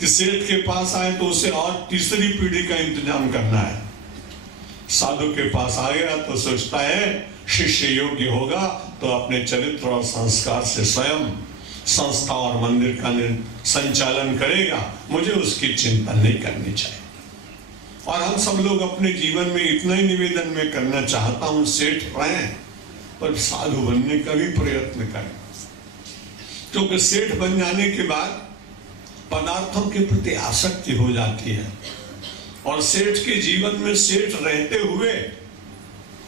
कि सेठ के पास आए तो उसे और तीसरी पीढ़ी का इंतजाम करना है। साधु के पास आ गया तो सोचता है शिष्य योग्य होगा तो अपने चरित्र और संस्कार से स्वयं संस्था और मंदिर का संचालन करेगा, मुझे उसकी चिंता नहीं करनी चाहिए। और हम सब लोग अपने जीवन में इतना ही निवेदन में करना चाहता हूं, सेठ रहें पर साधु बनने का भी प्रयत्न करें, क्योंकि सेठ बन जाने के बाद पदार्थों के प्रति आसक्ति हो जाती है और सेठ के जीवन में सेठ रहते हुए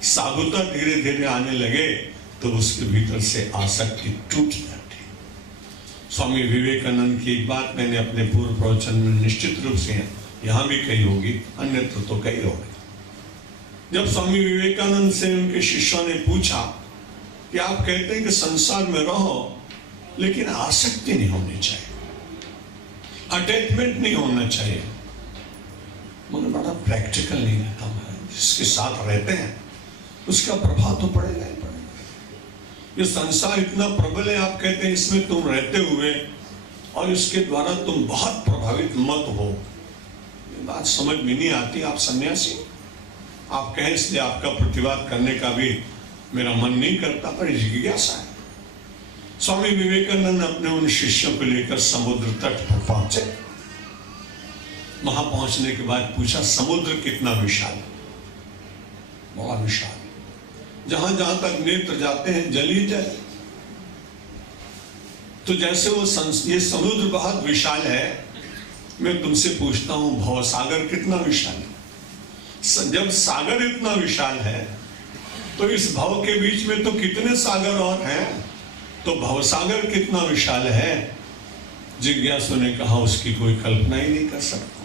साधुता धीरे धीरे आने लगे तो उसके भीतर से आसक्ति टूट जाती है। स्वामी विवेकानंद की एक बात मैंने अपने पूर्व प्रवचन में निश्चित रूप से यहां भी कही होगी, अन्यत्र तो कही होगी। जब स्वामी विवेकानंद से उनके शिष्यों ने पूछा कि आप कहते हैं कि संसार में रहो लेकिन आसक्ति नहीं होनी चाहिए, अटैचमेंट नहीं होना चाहिए, मगर बड़ा प्रैक्टिकल नहीं रहता है। जिसके साथ रहते हैं उसका प्रभाव तो पड़ेगा ही पड़ेगा। ये संसार इतना प्रबल है, आप कहते हैं इसमें तुम रहते हुए और इसके द्वारा तुम बहुत प्रभावित मत हो, ये बात समझ में नहीं आती। आप सन्यासी आप कहें इसलिए आपका प्रतिवाद करने का भी मेरा मन नहीं करता, पर जिज्ञासा है। स्वामी विवेकानंद अपने उन शिष्यों को लेकर समुद्र तट पर पहुंचे। वहां पहुंचने के बाद पूछा समुद्र कितना विशाल है? बड़ा विशाल, जहां जहां तक नेत्र जाते हैं जल ही जल। तो जैसे वो ये समुद्र बहुत विशाल है, मैं तुमसे पूछता हूं भवसागर कितना विशाल है? जब सागर इतना विशाल है तो इस भव के बीच में तो कितने सागर और हैं, तो भवसागर कितना विशाल है? जिज्ञासु ने कहा उसकी कोई कल्पना ही नहीं कर सकता।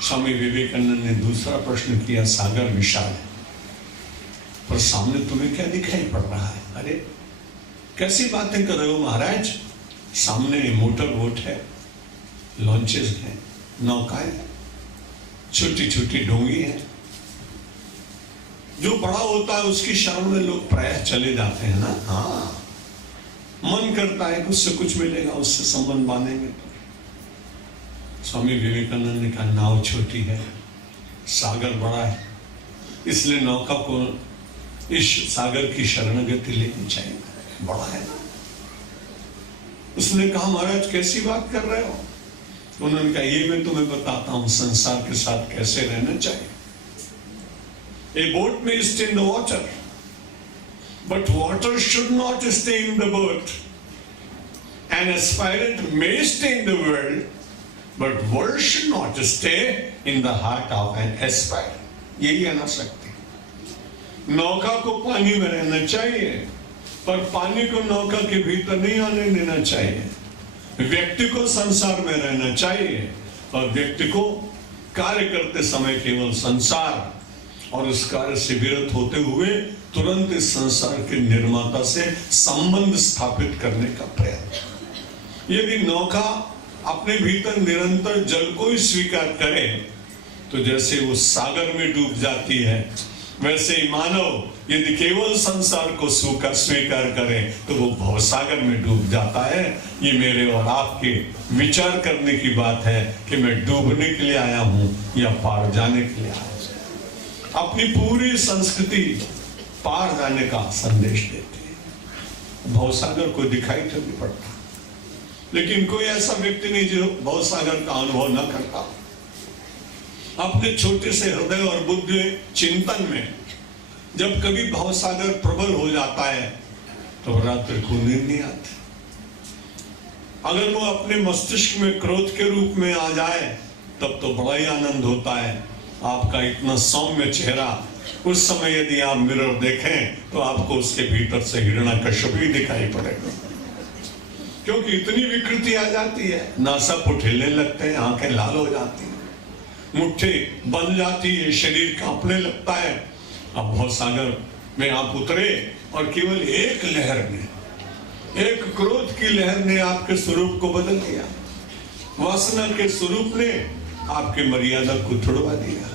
स्वामी विवेकानंद ने दूसरा प्रश्न किया, सागर विशाल है पर सामने तुम्हें क्या दिखाई पड़ रहा है? अरे कैसी बातें कर रहे हो महाराज, सामने मोटर बोट है, लॉन्चेस हैं, नौकाएं, छोटी छोटी डोंगी है। जो बड़ा होता है उसकी शरण में लोग प्रायः चले जाते हैं ना। हाँ, मन करता है कि उससे कुछ मिलेगा, उससे संबंध बांधेंगे। तो स्वामी विवेकानंद ने कहा नाव छोटी है, सागर बड़ा है, इसलिए नौका को इस सागर की शरणागति लेनी चाहिए, बड़ा है ना। उसने कहा महाराज कैसी बात कर रहे हो? उन्होंने कहा ये मैं तुम्हें बताता हूं संसार के साथ कैसे रहना चाहिए। A boat may stay in the water, but water should not stay in the boat. An aspirant may stay in the world, but world should not stay in the heart of an aspirant. यही है ना शक्ति। नौका को पानी में रहना चाहिए, पर पानी को नौका के भीतर नहीं आने देना चाहिए। व्यक्ति को संसार में रहना चाहिए और व्यक्ति को कार्य करते समय केवल संसार और उस कार्य से विरत होते हुए तुरंत इस संसार के निर्माता से संबंध स्थापित करने का प्रयत्न। यदि नौका अपने भीतर निरंतर जल को ही स्वीकार करे तो जैसे वो सागर में डूब जाती है, वैसे ही मानव यदि केवल संसार को स्वीकार करे तो वो भवसागर में डूब जाता है। ये मेरे और आपके विचार करने की बात है कि मैं डूबने के लिए आया हूं या पार जाने के लिए आया हूं। अपनी पूरी संस्कृति पार जाने का संदेश देती है। भवसागर को दिखाई तो नहीं पड़ता, लेकिन कोई ऐसा व्यक्ति नहीं जो भवसागर का अनुभव न करता। अपने छोटे से हृदय और बुद्धि चिंतन में जब कभी भवसागर प्रबल हो जाता है तो रात्रि को नींद नहीं आती। अगर वो अपने मस्तिष्क में क्रोध के रूप में आ जाए तब तो बड़ा ही आनंद होता है। आपका इतना सौम्य चेहरा, उस समय यदि आप मिरर देखें तो आपको उसके भीतर से हिरण्यकश्यप ही दिखाई पड़ेगा, क्योंकि इतनी विकृति आ जाती है। नासा हिलने लगते हैं, आंखें लाल हो जाती हैं, मुट्ठी बन जाती है, शरीर कांपने लगता है। अब भवसागर में आप उतरे और केवल एक लहर ने, एक क्रोध की लहर ने आपके स्वरूप को बदल दिया। वासना के स्वरूप ने आपके मर्यादा को तोड़वा दिया।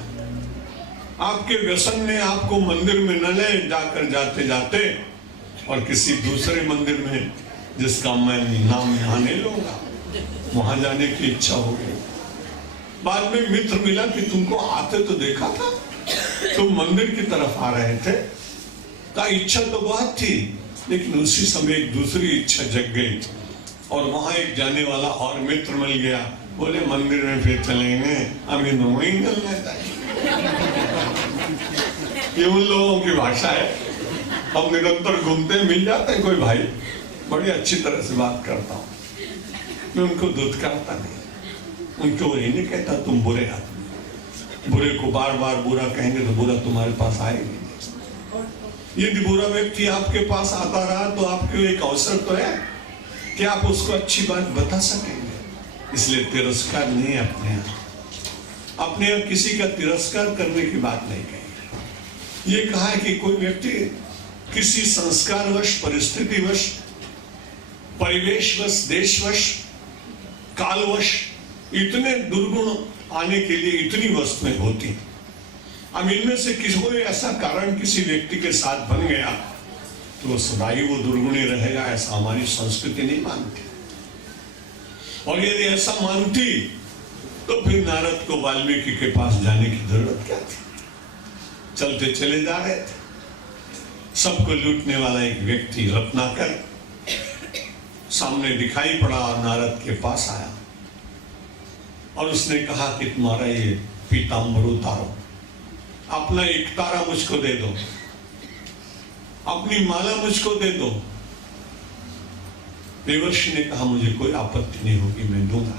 आपके व्यसन ने आपको मंदिर में न ले जाकर जाते जाते और किसी दूसरे मंदिर में, जिसका मैं नाम यहाँ नहीं लूंगा, वहां जाने की इच्छा हो गई। बाद में मित्र मिला कि तुमको आते तो देखा था, तुम मंदिर की तरफ आ रहे थे। का इच्छा तो बहुत थी, लेकिन उसी समय एक दूसरी इच्छा जग गई और वहां एक जाने वाला और मित्र मिल गया। बोले मंदिर में फिर चलेंगे, अभी नहीं मिलना। ये उन लोगों की भाषा है। हम निरंतर घूमते मिल जाते हैं कोई भाई, बड़ी अच्छी तरह से बात करता हूँ, मैं उनको दुत्कारता नहीं, उनको ये नहीं कहता तुम बुरे आदमी। बुरे को बार बार बुरा कहेंगे तो बुरा तुम्हारे पास आएगी। यदि बुरा व्यक्ति आपके पास आता रहा तो आपके एक अवसर तो है कि आप उसको अच्छी बात बता सकेंगे। इसलिए तिरस्कार नहीं है अपने यहाँ किसी का तिरस्कार करने की बात नहीं कही। ये कहा है कि कोई व्यक्ति किसी संस्कारवश, परिस्थितिवश, परिवेशवश, देशवश, कालवश इतने दुर्गुण आने के लिए इतनी वस्तुएं होती, अब इनमें से किसी कोई ऐसा कारण किसी व्यक्ति के साथ बन गया तो वो सदाई वो दुर्गुणी रहेगा, ऐसा हमारी संस्कृति नहीं मानती। और यदि ऐसा मानती तो फिर नारद को वाल्मीकि के पास जाने की जरूरत क्या थी? चलते चले जा रहे थे, सबको लूटने वाला एक व्यक्ति रत्नाकर सामने दिखाई पड़ा और नारद के पास आया और उसने कहा कि तुम्हारा ये पीताम्बर उतारो, अपना एक तारा मुझको दे दो, अपनी माला मुझको दे दो। देवर्षि ने कहा मुझे कोई आपत्ति नहीं होगी, मैं दूंगा,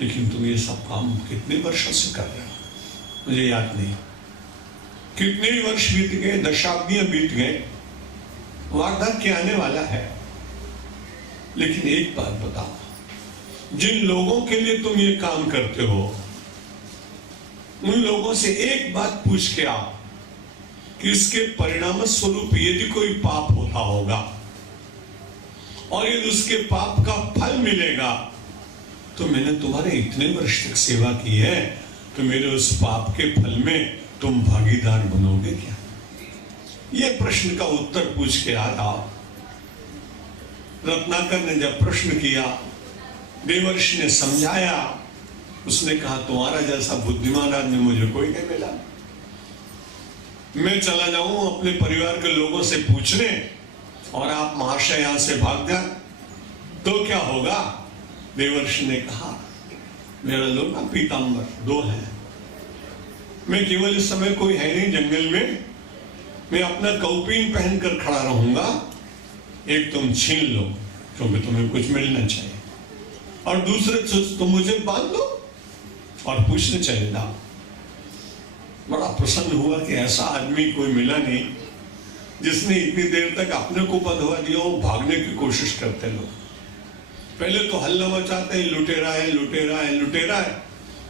लेकिन तुम ये सब काम कितने वर्षों से कर रहे हो मुझे याद नहीं। कितने ही वर्ष बीत गए, दशाब्दियां बीत गए, वार्धक्य आने वाला है। लेकिन एक बात बताओ, जिन लोगों के लिए तुम ये काम करते हो उन लोगों से एक बात पूछ के आओ कि इसके परिणाम स्वरूप यदि कोई पाप होता होगा और यदि उसके पाप का फल मिलेगा तो मैंने तुम्हारे इतने वर्ष तक सेवा की है तो मेरे उस पाप के फल में तुम भागीदार बनोगे क्या? ये प्रश्न का उत्तर पूछ के आ जाओ। रत्नाकर ने जब प्रश्न किया, देवर्षि ने समझाया, उसने कहा तुम्हारा जैसा बुद्धिमान आदमी मुझे कोई नहीं मिला। मैं चला जाऊं अपने परिवार के लोगों से पूछने और आप महाशय यहां से भाग जाए तो क्या होगा? देवर्षि ने कहा मेरा लोग ना पीताम्बर दो हैं, मैं केवल इस समय कोई है नहीं जंगल में, मैं अपना कौपीन पहनकर खड़ा रहूंगा, एक तुम छीन लो क्योंकि तुम्हें कुछ मिलना चाहिए, और दूसरे तुम मुझे बांध दो और पूछने चले जाओ। बड़ा प्रसन्न हुआ कि ऐसा आदमी कोई मिला नहीं जिसने इतनी देर तक अपने को बंधवा दिया हो, भागने की कोशिश करते लोग। पहले तो हल्ला मचाते हैं लुटेरा है लुटेरा है लुटेरा है,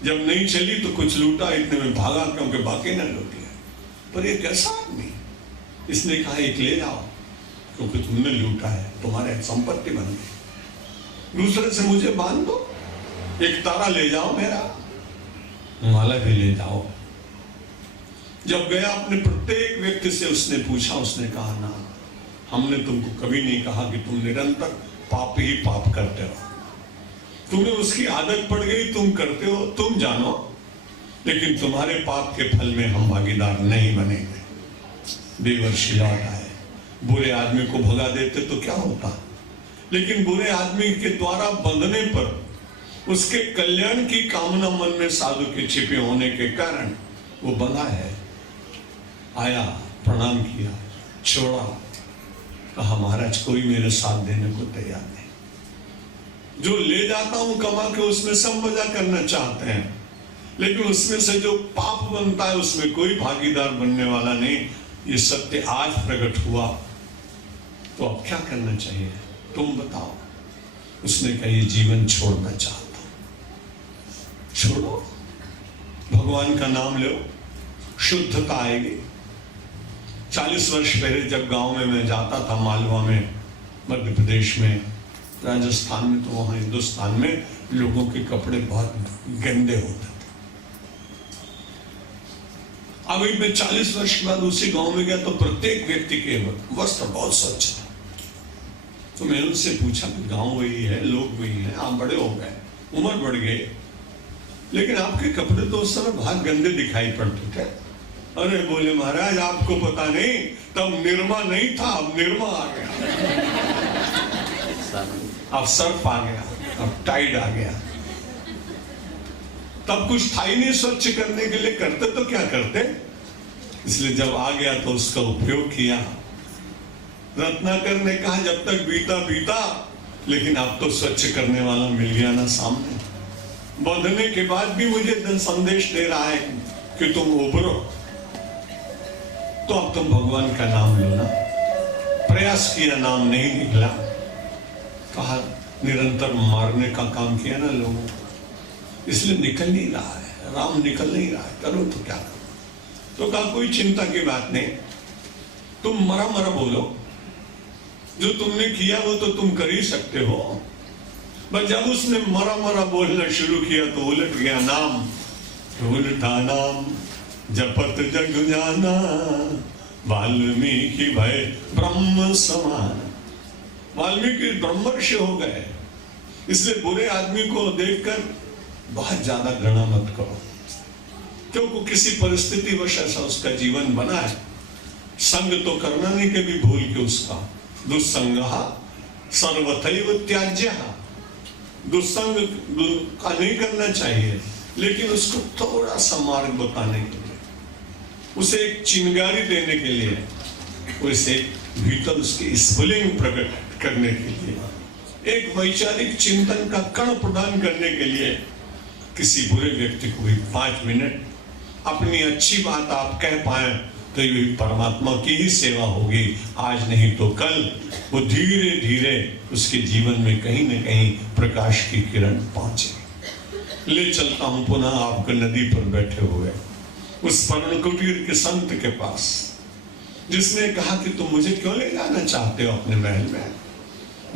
जब नहीं चली तो कुछ लूटा, इतने में भागा क्योंकि बाकी ना लूट लिया। पर एक ऐसा आदमी, इसने कहा एक ले जाओ क्योंकि तुमने लूटा है, तुम्हारे संपत्ति बन गई। दूसरे से मुझे बांध दो, एक तारा ले जाओ मेरा, माला भी ले जाओ। जब गया अपने प्रत्येक व्यक्ति से उसने पूछा, उसने कहा ना, हमने तुमको कभी नहीं कहा कि तुम निरंतर पाप ही पाप करते हो, तुम्हें उसकी आदत पड़ गई, तुम करते हो, तुम जानो, लेकिन तुम्हारे पाप के फल में हम भागीदार नहीं बनेंगे। देवर्षि लौट आए, बुरे आदमी को भगा देते तो क्या होता, लेकिन बुरे आदमी के द्वारा बंधने पर उसके कल्याण की कामना मन में साधु के छिपे होने के कारण वो बंधा है। आया, प्रणाम किया, छोड़ा, कहा महाराज कोई मेरे साथ देने को तैयार नहीं। जो ले जाता हूं कमा के उसमें सब मजा करना चाहते हैं, लेकिन उसमें से जो पाप बनता है उसमें कोई भागीदार बनने वाला नहीं। ये सत्य आज प्रकट हुआ तो अब क्या करना चाहिए तुम बताओ। उसने कहा ये जीवन छोड़ना चाहता हूं। छोड़ो, भगवान का नाम लो, शुद्धता आएगी। 40 वर्ष पहले जब गांव में मैं जाता था, मालवा में, मध्य प्रदेश में, राजस्थान में, तो वहां हिंदुस्तान में लोगों के कपड़े बहुत गंदे होते थे। अभी मैं 40 वर्ष के बाद उसी गांव में गया तो प्रत्येक व्यक्ति के वस्त्र बहुत स्वच्छ था। तो मैंने उनसे पूछा कि गांव वही है, लोग वही हैं, आप बड़े हो गए, उम्र बढ़ गई, लेकिन आपके कपड़े तो उस समय बहुत गंदे दिखाई पड़ते थे। अरे बोले महाराज आपको पता नहीं, तब निरमा नहीं था, अब निरमा आ गया, अब सर्फ आ गया, अब टाइड आ गया। तब कुछ था ही नहीं स्वच्छ करने के लिए, करते तो क्या करते, इसलिए जब आ गया तो उसका उपयोग किया। रत्नाकर ने कहा जब तक बीता बीता, लेकिन अब तो स्वच्छ करने वाला मिल गया ना सामने। बंधने के बाद भी मुझे संदेश दे रहा है कि तुम उभरो, तो अब तुम भगवान का नाम लो ना। प्रयास किया, नाम नहीं निकला, कहा निरंतर मारने का काम किया ना लोगों, इसलिए निकल नहीं रहा है, राम निकल नहीं रहा है, करो तो क्या करो। तो कहा कोई चिंता की बात नहीं, तुम मरा मरा बोलो, जो तुमने किया वो तो तुम कर ही सकते हो। बस जब उसने मरा मरा बोलना शुरू किया तो उलट गया नाम, उल्टा नाम जपत जग जाना, वाल्मीकि भय ब्रह्म समान। वाल्मीकि ब्रह्मर्षि हो गए। इसलिए बुरे आदमी को देखकर बहुत ज्यादा घृणा मत करो, क्योंकि किसी परिस्थिति वश ऐसा उसका जीवन बना है। संग तो करना नहीं कभी भूल के उसका, दुस्संगः सर्वथैव त्याज्यः, दुस्संग का नहीं करना चाहिए, लेकिन उसको थोड़ा सा मार्ग बताने के लिए, उसे एक चिंगारी देने के लिए, उसे भीतर उसकी स्फुलिंग प्रकट करने के लिए, एक वैचारिक चिंतन का कण प्रदान करने के लिए, किसी बुरे व्यक्ति को भी 5 मिनट अपनी अच्छी बात आप कह पाए तो ये परमात्मा की ही सेवा होगी। आज नहीं तो कल वो धीरे धीरे उसके जीवन में कहीं न कहीं प्रकाश की किरण पहुंचे। ले चलता हूं पुनः आपको नदी पर बैठे हुए उस पर्ण कुटीर के संत के पास, जिसने कहा कि तुम मुझे क्यों ले जाना चाहते हो अपने महल में।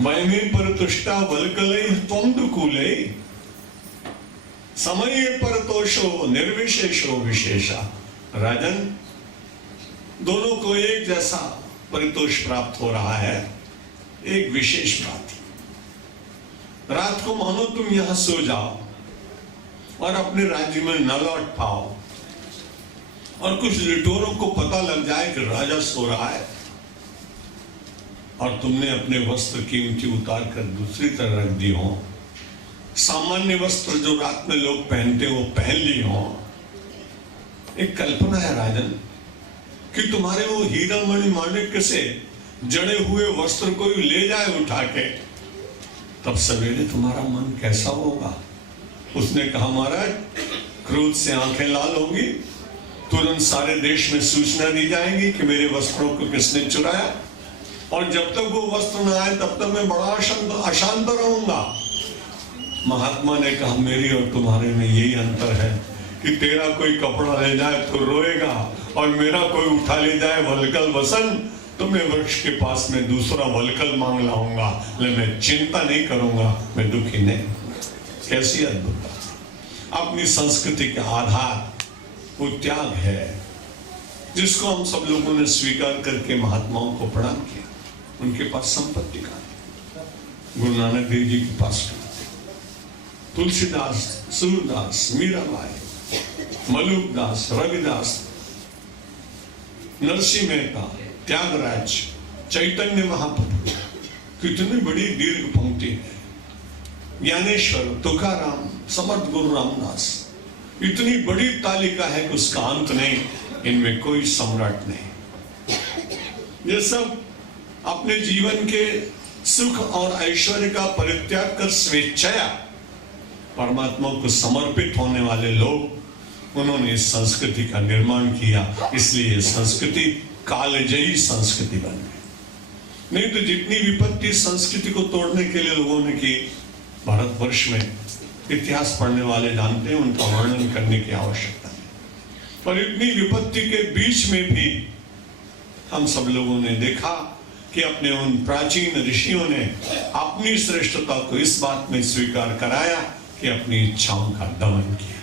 मयमे पर तुष्टा वल्कले त्वं दुकूले, समय पर तोषो निर्विशेषो विशेषा। राजन, दोनों को एक जैसा परितोष प्राप्त हो रहा है। एक विशेष बात, रात को मानो तुम यहां सो जाओ और अपने राज्य में न लौट पाओ, और कुछ लिटोरों को पता लग जाए कि राजा सो रहा है, और तुमने अपने वस्त्र कीमती उतार कर दूसरी तरफ रख दी हो, सामान्य वस्त्र जो रात में लोग पहनते हो पहन ली हो। एक कल्पना है राजन कि तुम्हारे वो हीरा मणि माणिक्य से जड़े हुए वस्त्र कोई ले जाए उठा के, तब सवेरे तुम्हारा मन कैसा होगा। उसने कहा महाराज, क्रोध से आंखें लाल होंगी, तुरंत सारे देश में सूचना दी जाएगी कि मेरे वस्त्रों को किसने चुराया, और जब तक वो वस्त्र न आए तब तक मैं बड़ा अशांत रहूंगा। महात्मा ने कहा मेरी और तुम्हारे में यही अंतर है कि तेरा कोई कपड़ा ले जाए तो रोएगा, और मेरा कोई उठा ले जाए वलकल वसन तो मैं वृक्ष के पास में दूसरा वलकल मांग लाऊंगा, लेकिन मैं चिंता नहीं करूंगा, मैं दुखी नहीं। कैसी अद्भुत बात। अपनी संस्कृति का आधार वो त्याग है, जिसको हम सब लोगों ने स्वीकार करके महात्माओं को प्रणाम किया। उनके पास संपत्ति का, गुरु नानक देव जी के पास तुलसीदास, सूरदास, मीराबाई, मलुकदास, रविदास, नरसिंह मेहता, त्यागराज, चैतन्य महाप्रभु, कितनी बड़ी दीर्घ पंक्ति है। ज्ञानेश्वर, तुकाराम, समर्थ गुरु रामदास, इतनी बड़ी तालिका है कि उसका अंत नहीं। इनमें कोई सम्राट नहीं। ये सब अपने जीवन के सुख और ऐश्वर्य का परित्याग कर स्वेच्छया परमात्मा को समर्पित होने वाले लोग, उन्होंने इस संस्कृति का निर्माण किया। इसलिए ये संस्कृति कालजयी संस्कृति बन गई। नहीं तो जितनी विपत्ति संस्कृति को तोड़ने के लिए लोगों ने की, भारतवर्ष में इतिहास पढ़ने वाले जानते हैं, उनका वर्णन करने की आवश्यकता नहीं। पर इतनी विपत्ति के बीच में भी हम सब लोगों ने देखा कि अपने उन प्राचीन ऋषियों ने अपनी श्रेष्ठता को इस बात में स्वीकार कराया कि अपनी इच्छाओं का दमन किया।